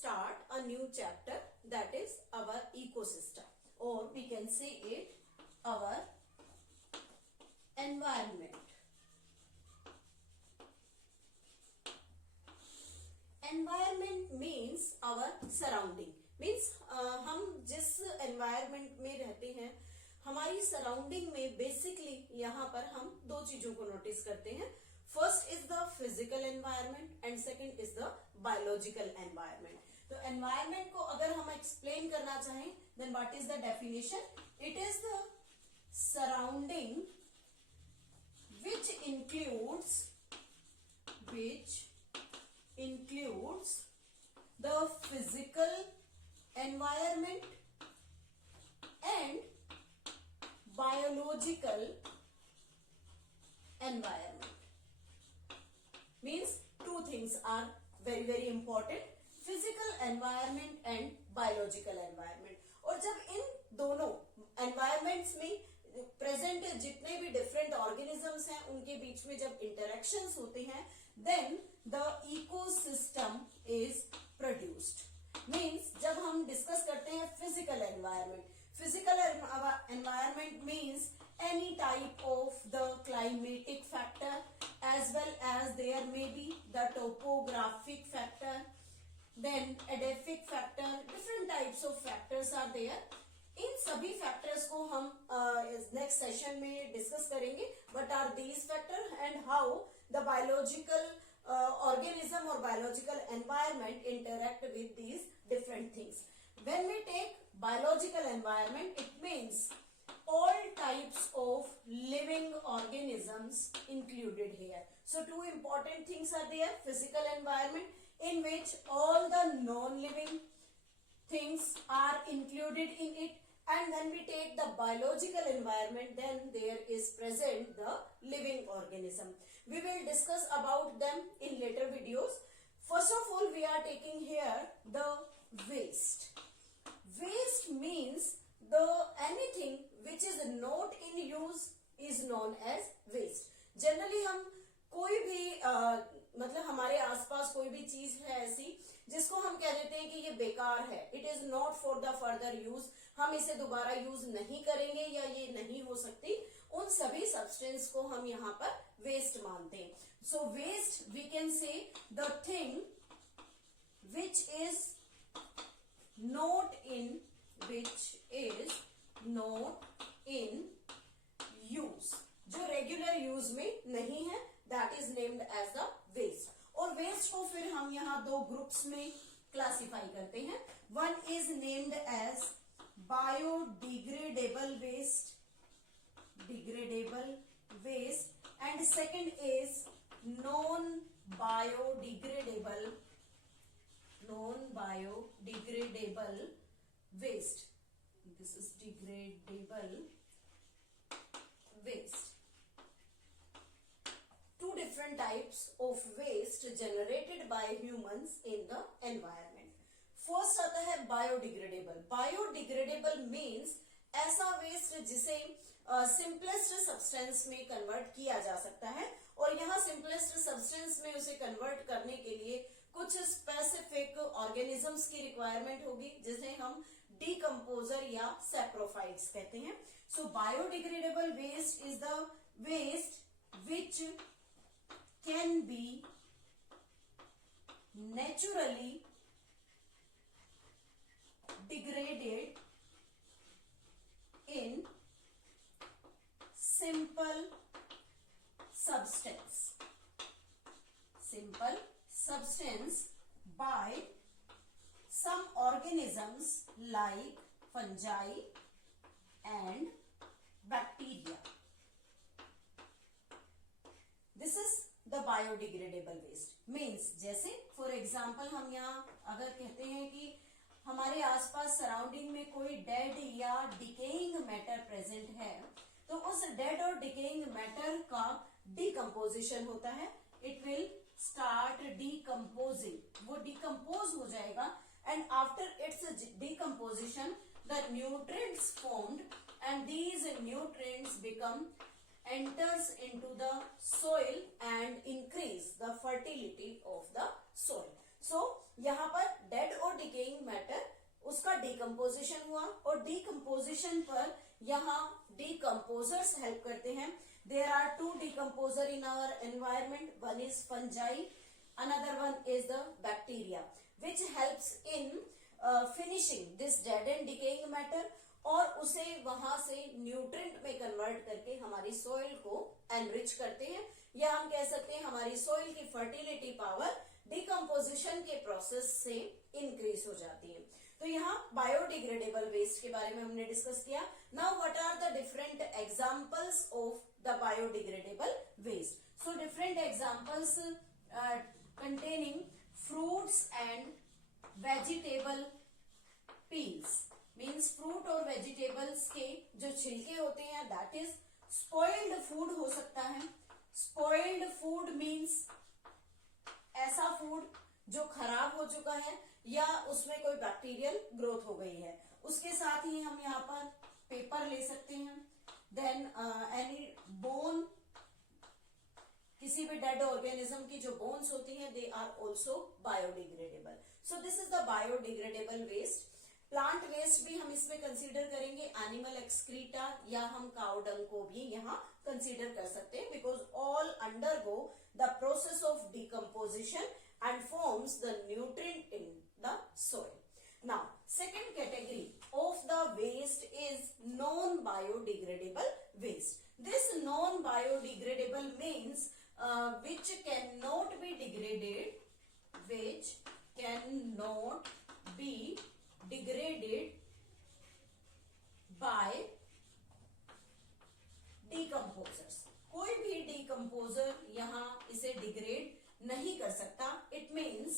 start a new chapter, that is our ecosystem, or we can say it our environment. Environment means our surrounding, means हम जिस environment में रहते हैं, हमारी surrounding में basically यहाँ पर हम दो चीजों को नोटिस करते हैं. First is the physical environment and second is the biological environment. तो एनवायरमेंट को अगर हम एक्सप्लेन करना चाहें, then what is the definition? It is the surrounding which includes the physical environment and biological environment. Means two things are very very important, physical environment and biological environment. और जब इन दोनों environments में present जितने भी different organisms हैं उनके बीच में जब इंटरेक्शंस होते हैं, then the ecosystem is produced. Means जब हम डिस्कस करते हैं physical environment, physical environment means any type of the climatic factor as well as there may be the topographic factor, then edaphic factor, different types of factors are there. इन सभी factors को हम next session में discuss करेंगे. What are these factor and how the biological organism or biological environment interact with these different things. When we take biological environment, it means all types of living organisms included here. So two important things are there. Physical environment in which all the non-living things are included in it, and when we take the biological environment, then there is present the living organism. We will discuss about them in later videos. First of all, we are taking here the waste. Waste means the anything which is not in use is known as waste. Generally हम कोई भी मतलब हमारे आसपास कोई भी चीज है ऐसी जिसको हम कह देते हैं कि ये बेकार है, it is not for the further use, हम इसे दोबारा यूज नहीं करेंगे या ये नहीं हो सकती, उन सभी सब्सटेंस को हम यहाँ पर वेस्ट मानते हैं. So waste we can say the thing which is not in use, जो रेगुलर यूज में नहीं है, that is named as the waste. और वेस्ट को फिर हम यहाँ दो ग्रुप्स में क्लासिफाई करते हैं. One is named as biodegradable waste and second is non biodegradable waste. This is degradable waste. Two different types of waste generated by humans in the environment. First आता है biodegradable. Biodegradable means ऐसा waste जिसे simplest substance में convert किया जा सकता है, और यहाँ सिंपलेस्ट सब्सटेंस में उसे कन्वर्ट करने के लिए कुछ स्पेसिफिक ऑर्गेनिजम्स की रिक्वायरमेंट होगी, जिसे हम डिकम्पोजर या सैप्रोफाइट्स कहते हैं. So biodegradable waste is the waste which can be naturally degraded in simple substance by some organisms like fungi and bacteria. This is the biodegradable waste. Means जैसे for example हम यहाँ अगर कहते हैं कि हमारे आसपास सराउंडिंग में कोई डेड या डिकेइंग मैटर प्रेजेंट है, तो उस डेड और डिकेइंग मैटर का डिकम्पोजिशन होता है. इट विल स्टार्ट डिकम्पोजिंग, वो डिकम्पोज हो जाएगा, and after it's decomposition the nutrients formed and these nutrients become enters into the soil and increase the fertility of the soil. So यहाँ पर dead और decomposition हुआ और डिकम्पोजिशन पर यहाँ डिकम्पोजर्स हेल्प करते हैं. There are two decomposer in our environment. One is fungi, another one is the bacteria which helps in finishing this dead and decaying matter और उसे वहां से न्यूट्रिएंट में कन्वर्ट करके हमारी सॉइल को एनरिच करते हैं, या हम कह सकते हैं हमारी सॉइल की फर्टिलिटी पावर डिकम्पोजिशन के प्रोसेस से इंक्रीज हो जाती है. तो यहाँ बायोडिग्रेडेबल वेस्ट के बारे में हमने डिस्कस किया. Now what are the different examples of the biodegradable waste. So different examples containing fruits and vegetable peels means fruit और vegetables के जो छिलके होते हैं that is spoiled food हो सकता है. spoiled food means ऐसा फूड जो खराब हो चुका है या उसमें कोई बैक्टीरियल ग्रोथ हो गई है. उसके साथ ही हम यहाँ पर पेपर ले सकते हैं. देन एनी बोन, किसी भी डेड ऑर्गेनिज्म की जो बोन्स होती हैं they are also biodegradable. So this is the biodegradable waste. Plant waste भी हम इसमें कंसीडर करेंगे, एनिमल एक्सक्रीटा या हम काउ डंग को भी यहाँ कंसीडर कर सकते हैं because all undergo the process of decomposition and forms the nutrient in the soil. Now second category of the waste is non biodegradable waste. This non biodegradable means which cannot be degraded by decomposers. कोई भी decomposer यहाँ इसे degrade नहीं कर सकता. It means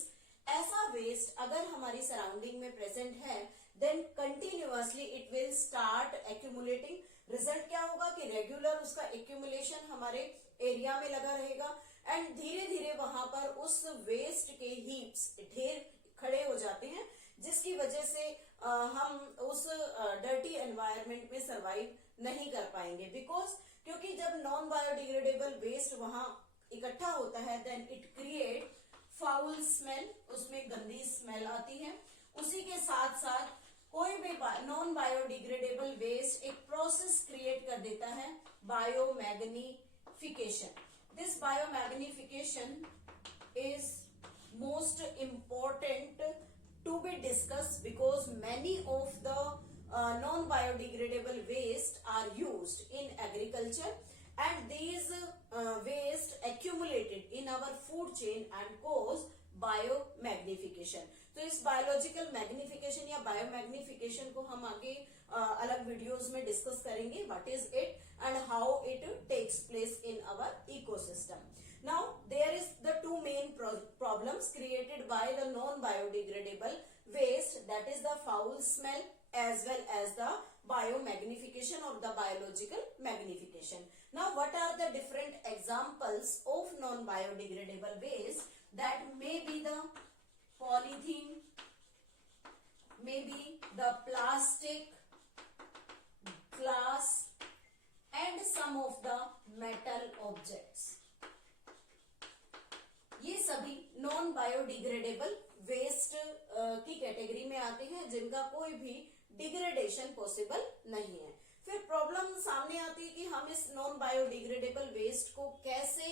ऐसा waste अगर हमारी सराउंडिंग में प्रेजेंट है then continuously it will start accumulating. Result क्या होगा कि रेगुलर उसका एक्यूमुलेशन हमारे एरिया में लगा रहेगा एंड धीरे धीरे वहां पर उस वेस्ट के हीप्स ढेर खड़े हो जाते हैं जिसकी वजह से हम उस डर्टी एनवायरनमेंट में सरवाइव नहीं कर पाएंगे. बिकॉज क्योंकि जब नॉन बायोडिग्रेडेबल वेस्ट वहां इकट्ठा होता है then it create foul smell, उसमें गंदी स्मेल आती है. उसी के साथ साथ कोई भी नॉन बायोडिग्रेडेबल वेस्ट एक प्रोसेस क्रिएट कर देता है biomagnification. This biomagnification is most important to be discussed because many of the non biodegradable waste are used in agriculture and these waste accumulated in our food chain and cause biomagnification. तो इस biological magnification या biomagnification को हम आगे अलग videos में discuss करेंगे. What is it and how it takes place in our ecosystem. Now there is the two main problems created by the non biodegradable waste, that is the foul smell as well as the biomagnification or the biological magnification. Now what are the different examples of non biodegradable waste? That may be the polythene, maybe the plastic, glass and some of the metal objects. ये सभी non biodegradable waste की category में आते हैं जिनका कोई भी degradation possible नहीं है. फिर प्रॉब्लम सामने आती है कि हम इस नॉन बायोडिग्रेडेबल वेस्ट को कैसे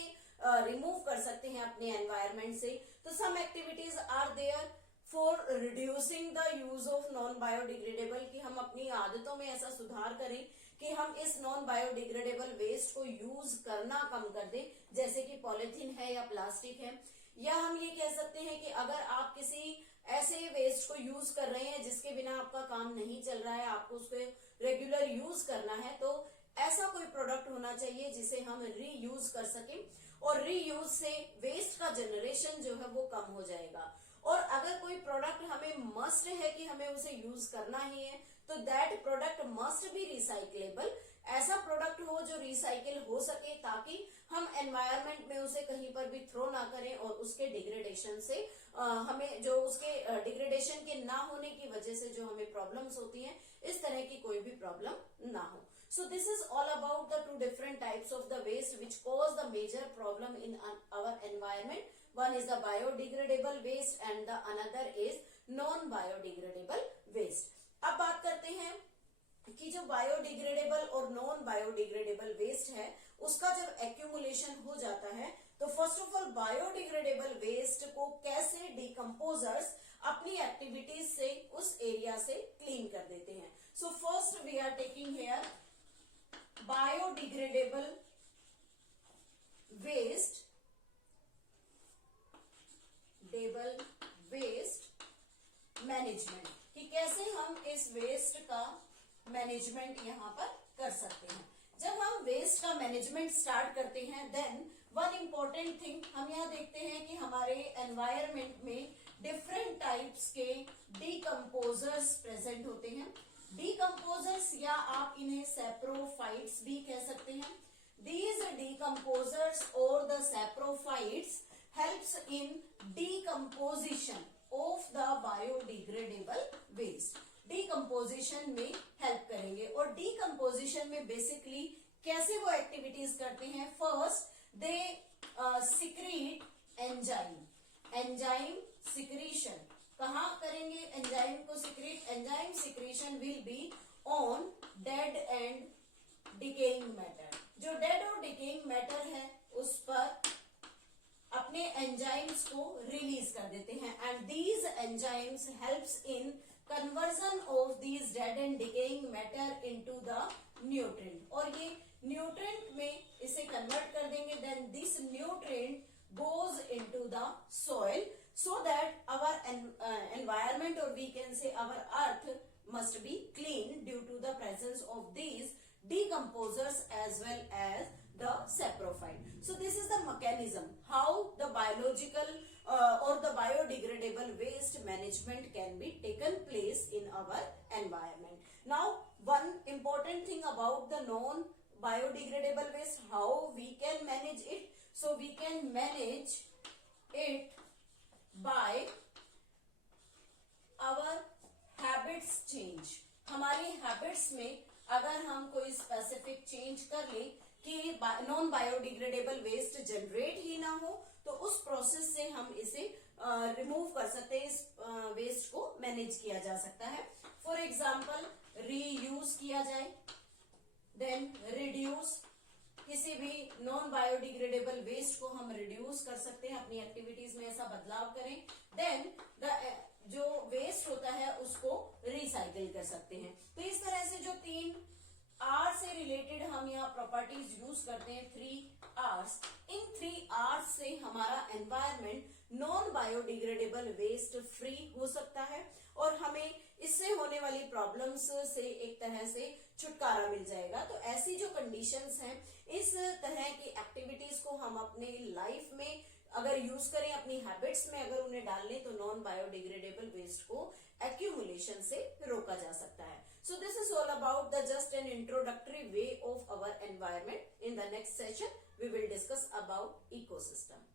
रिमूव कर सकते हैं अपने एनवायरनमेंट से. तो some activities are there for reducing the use of non biodegradable, कि हम अपनी आदतों में ऐसा सुधार करें कि हम इस नॉन बायोडिग्रेडेबल वेस्ट को यूज करना कम कर दें, जैसे कि पॉलिथीन है या प्लास्टिक है. या हम ये कह सकते हैं कि अगर आप किसी ऐसे वेस्ट को यूज कर रहे हैं जिसके बिना आपका काम नहीं चल रहा है, आपको उसको रेगुलर यूज करना है, तो ऐसा कोई प्रोडक्ट होना चाहिए जिसे हम रीयूज कर सकें और रीयूज से वेस्ट का जनरेशन जो है वो कम हो जाएगा. और अगर कोई प्रोडक्ट हमें मस्ट है कि हमें उसे यूज करना ही है तो that product must be recyclable. ऐसा प्रोडक्ट हो जो रिसाइकिल हो सके ताकि हम एनवायरनमेंट में उसे कहीं पर भी थ्रो ना करें और उसके डिग्रेडेशन से हमें जो उसके डिग्रेडेशन के ना होने की वजह से जो हमें प्रॉब्लम्स होती हैं इस तरह की कोई भी प्रॉब्लम ना हो. So this is all about the two different types of the waste which cause the major problem in our environment. One is the biodegradable waste and the another is non-biodegradable waste. अब बात करते हैं कि जो biodegradable और non biodegradable waste है उसका जब एक्यूमुलेशन हो जाता है तो first of all biodegradable waste को कैसे डिकम्पोजर्स अपनी एक्टिविटीज से उस एरिया से क्लीन कर देते हैं. So first we are taking here biodegradable waste management, कि कैसे हम इस वेस्ट का मैनेजमेंट यहाँ पर कर सकते हैं. जब हम वेस्ट का मैनेजमेंट स्टार्ट करते हैं देन वन इम्पोर्टेंट थिंग हम यहाँ देखते हैं कि हमारे एनवायरमेंट में डिफरेंट टाइप्स के डीकम्पोजर्स प्रेजेंट होते हैं. डीकम्पोजर्स या आप इन्हें सैप्रोफाइट्स भी कह सकते हैं. These decomposers or the saprophytes helps in decomposition of the biodegradable waste. Decomposition में help करेंगे और decomposition में basically कैसे वो activities करते हैं. First they secrete enzyme secretion. कहाँ करेंगे enzyme को secrete? Enzyme secretion will be on dead and decaying matter. जो डेड और डिकेइंग मैटर है उस पर अपने एंजाइम्स को रिलीज कर देते हैं and these enzymes helps in conversion of these dead and decaying matter into the nutrient. और ये न्यूट्रिएंट में इसे कन्वर्ट कर देंगे then this nutrient goes into the soil so that our environment और we can say our earth must be clean due to the presence of these decomposers as well as the saprophyte. So this is the mechanism how the biological or the biodegradable waste management can be taken place in our environment. Now one important thing about the non biodegradable waste, how we can manage it. So we can manage it by our habits change. हमारी habits में अगर हम कोई specific change कर ले कि non biodegradable waste generate ही ना हो तो उस प्रोसेस से हम इसे रिमूव कर सकते हैं. इस वेस्ट को मैनेज किया जा सकता है. फॉर एग्जाम्पल रीयूज किया जाए, देन रिड्यूस. किसी भी नॉन बायोडिग्रेडेबल वेस्ट को हम रिड्यूस कर सकते हैं, अपनी एक्टिविटीज में ऐसा बदलाव करें. देन जो वेस्ट होता है उसको रिसाइकिल कर सकते हैं. तो इस तरह से जो 3 R से रिलेटेड हम यहाँ प्रॉपर्टीज यूज करते हैं, 3 R's. इन 3 R's से हमारा environment non biodegradable waste free हो सकता है और हमें इससे होने वाली प्रॉब्लम्स से एक तरह से छुटकारा मिल जाएगा. तो ऐसी जो कंडीशंस हैं इस तरह की एक्टिविटीज को हम अपने लाइफ में अगर यूज करें, अपनी हैबिट्स में अगर उन्हें डाल लें तो नॉन बायोडिग्रेडेबल वेस्ट को एक्यूमुलेशन से रोका जा सकता है. So this is all about the just an introductory way of our environment. In the next session we will discuss about ecosystem.